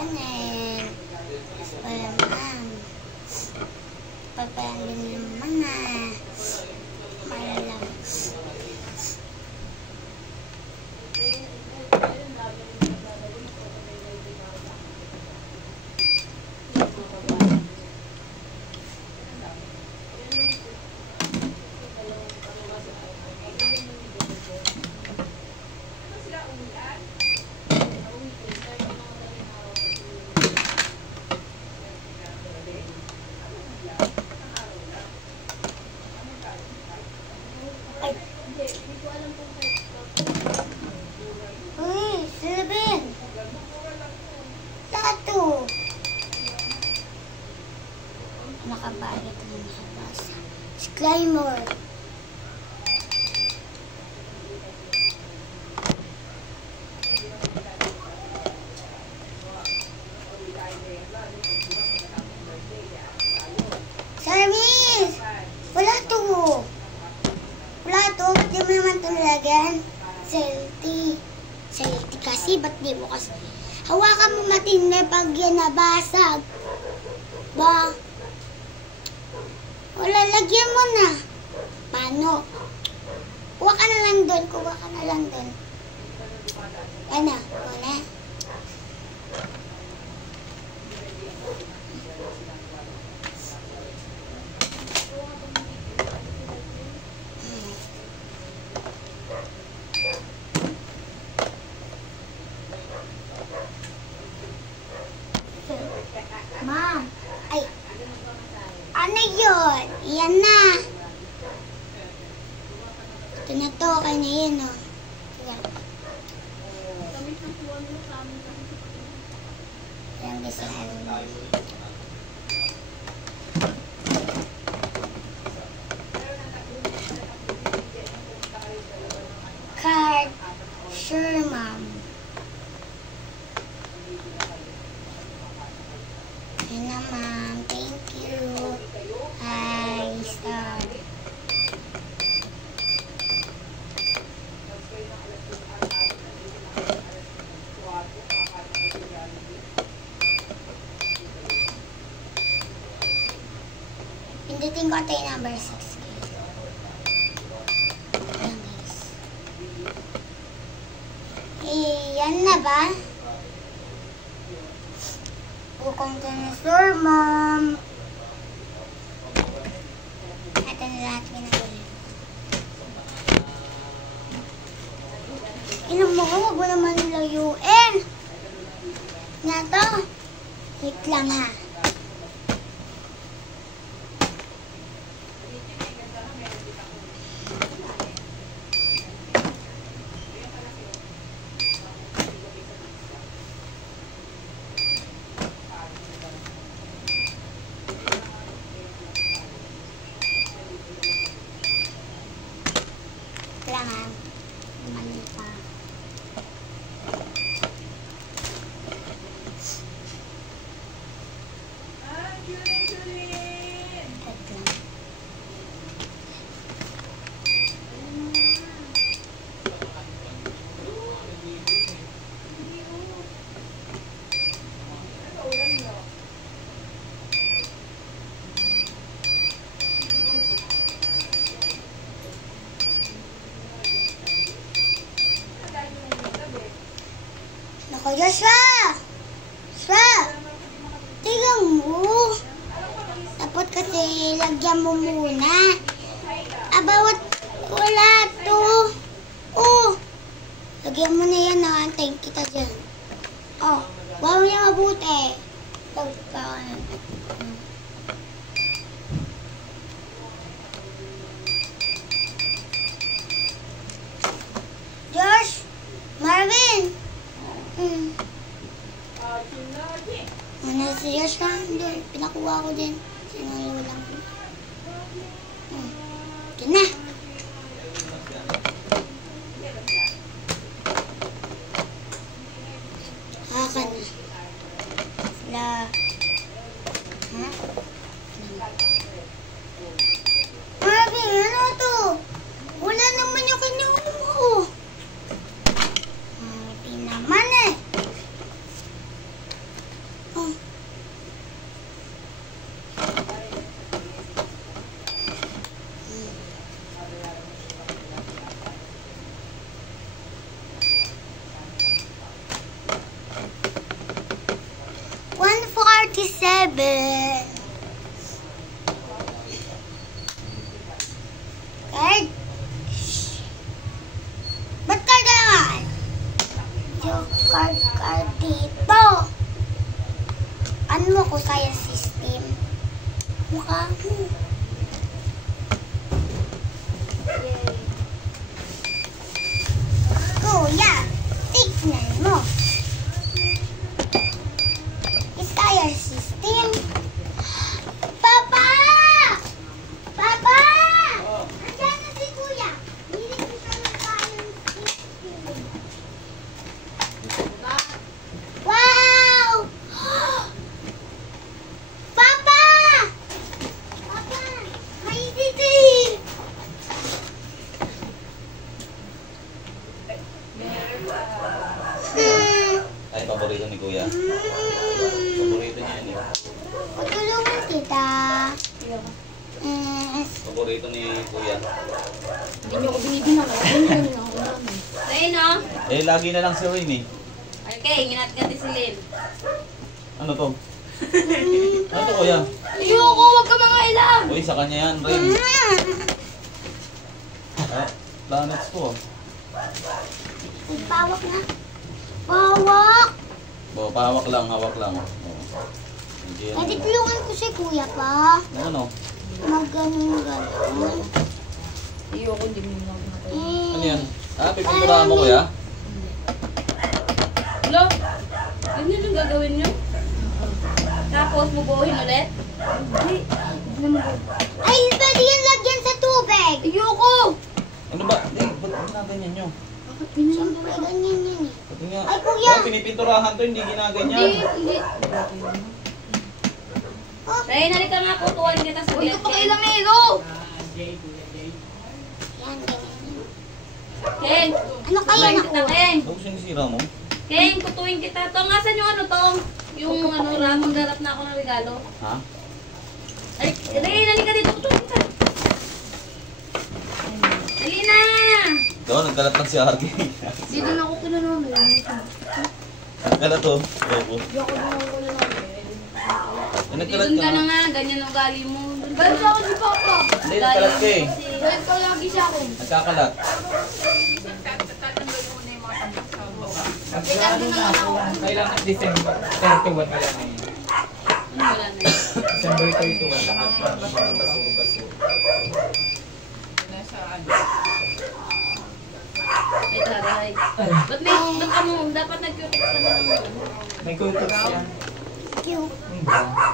yan eh. Palaman. Papalan din naman na. Malalang. Nakabayad na nakabasa. Disclaimer. Service! Wala to. Wala to. Ba't di mo naman ito nilagyan? Salty. Salty kasi. Ba't di mo kasi? Hawakan mo matindi pag yan nabasag. Ba? Wala, lagyan mo na. Paano? Kuha ka na lang doon. Kuha ka na lang doon. Ano? Wala. Ma'am. Ay. Ano yun? Yan na. Ito na to. Kaya na yun, o. Yan gusto ko. Card. Sure, ma'am. Yan na, ma'am. Thank you. Hi, star. Pindutin ko ito yung number 6, guys. Ayan, guys. Yan na ba? Bukong dinosaur, ma'am. Ito na lahat pinagaling. Inom mo ko, huwag mo naman layuin. Na to. Wait lang, ha. Kailangan mali pa. Ako, Joshua! Joshua! Tingnan mo. Dapat kasi lagyan mo muna. Abawat wala to. Oh! Lagyan mo na yan, nakantayin kita dyan. Oh, wow niya mabuti. Josh! Marvin! Ano si Josh ka? Doon. Pinakuha ko din. Sinulo lang ko. Ito na. Haka na. Sila. Ha? Marvin, ano to? Wala naman yung kinuha mo. Marvin naman eh. 27. Card. Ba't card na naman? Yung card dito. Ano mo ko science system? Mukha mo. Kuya, tignan mo. Science system. Papa! Papa! Nandiyan na si Kuya. Hindi ko siya ng science system. Wow! Papa! Papa! May detail! Ay, paborito ni Kuya. Paborito niya yan eh. Patulungan kita. Paborito ni Kuya. Hindi niyo ko binibinang. Binibinang ako namin. Ayun o. Eh, lagi na lang si Rain eh. Okay, ingat ka si Lynn. Ano to? Ano to, Kuya? Ayoko, wag ka mga ilam. Uy, sa kanya yan, Rain. Ah, planets to. Pawak na. Pawak! Pahawak lang, hawak lang. Hindi yan. Pwede tulungan ko si Kuya pa. Ano? Maganon-ganon. Ayoko, hindi mo na ako. Ano yan? Ah, pipinturahan mo, Kuya? Hello? Ganyan yung gagawin nyo? Tapos bubuhin ulit? Hindi. Ay, pwede yan lagyan sa tubig. Ayoko! Ano ba? Eh, ba't ginaganyan nyo? Siyempre, ganyan yan eh. Pati nga. Ay, Kuya! Oh, pinipinturahan to, hindi Hindi, ginaganyan. hindi. Oh, Ray, halika nga po. Tuwan kita sa Huwag ka pa Ken. kailang ilo! yan, ganyan. Ken! Ano kaya Tutuin na kita, Ken! Ano sinisira mo? Ken, kutuin kita. Tong, asan yung ano tong? Yung ano, magharap na ako ng regalo. Ha? Ay, Ray, halika dito. Kutuin kita. Dali na! Ito, nagkalat lang si Argy. Dito na ako kinanamay. Nagkalat to. Opo. Hindi ako kinanamay. Eh, nagkalat Doon ka ka na na. nga, ganyan ang ugali mo. Doon ka Dahil na. sa akin si Papa. Hindi, nagkalat ka eh. Dahil ka lagi sa akin. Nagkakalat. Kailangan December 31 wala na yun. Ano wala na yun? December 31 lahat ng basuro-basuro. Ay, taray. Ba't ka mo, dapat nag-cutex ka na ng May kutos yan. Cute. Hindi.